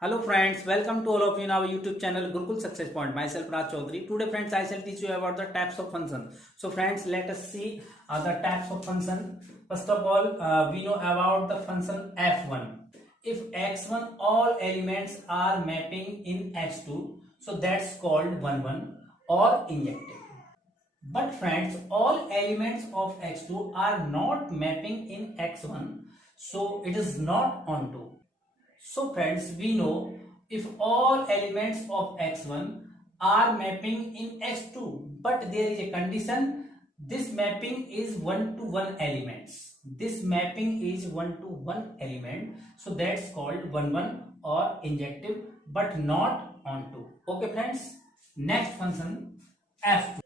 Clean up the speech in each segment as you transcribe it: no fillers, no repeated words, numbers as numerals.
Hello friends, welcome to all of you in our YouTube channel Gurukul Success Point. Myself Raj Chaudhary. Today friends, I shall teach you about the types of function. So friends, let us see the types of function. First of all, we know about the function f1. If x1 all elements are mapping in x2, so that's called 1 or injective. But friends, all elements of x2 are not mapping in x1, so it is not onto. So friends, we know if all elements of x1 are mapping in x2, but there is a condition, this mapping is 1-to-1 elements. This mapping is 1-to-1 element, so that's called 1 or injective, but not onto. Okay friends, next function f2.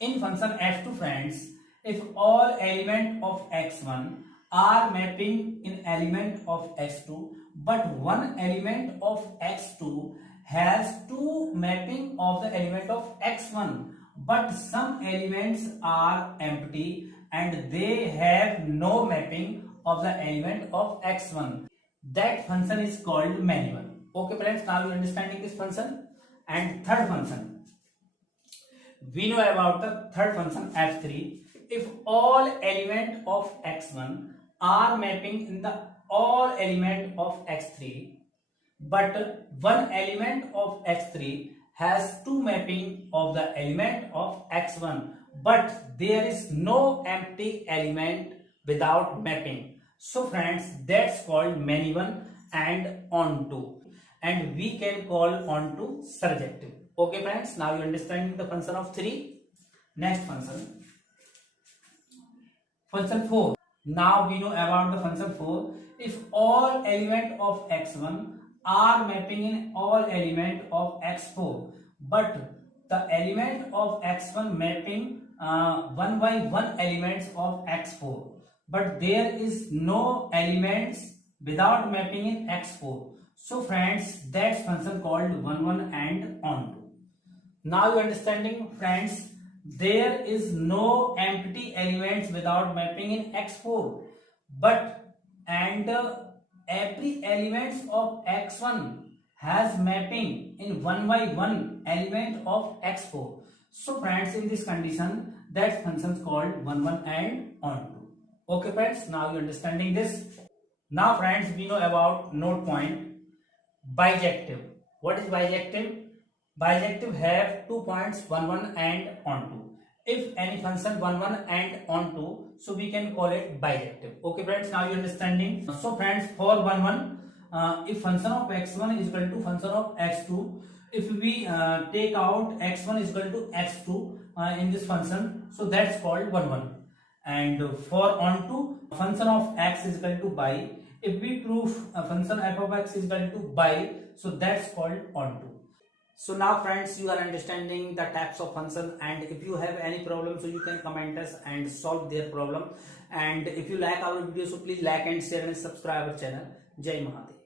In function f2 friends, if all element of x1 are mapping in element of x2, but one element of x2 has two mapping of the element of x1, but some elements are empty and they have no mapping of the element of x1. That function is called manual. Okay friends, now you are understanding this function. And third function, we know about the third function f3. If all element of x1 are mapping in the all element of x3, but one element of x3 has two mapping of the element of x1, but there is no empty element without mapping. So friends, that's called many one and onto, and we can call onto surjective. Okay friends, now you understand the function of 3. Next function, function 4. Now we know about the function 4. If all element of x1 are mapping in all element of x4, but the element of x1 mapping 1 by 1 elements of x4, but there is no elements without mapping in x4. So friends, that's function called 1 and onto. Now you understanding friends, there is no empty elements without mapping in x4, but every elements of x1 has mapping in 1 by 1 element of x4. So friends, in this condition, that function is called 1 and onto. Okay friends, now you understanding this. Now friends, we know about note point bijective. What is bijective? Bijective have 2 points 1 and onto. If any function 1 and onto, so we can call it bijective. Okay friends, now you understanding. So friends, for 1, if function of x1 is equal to function of x2, if we take out x1 is equal to x2 in this function, so that's called 1. And for onto, function of x is equal to by. If we prove a function f of x is equal to by, so that's called onto. So now friends, you are understanding the types of function, and if you have any problem, so you can comment us and solve their problem. And if you like our video, so please like and share and subscribe our channel. Jai Mahadev.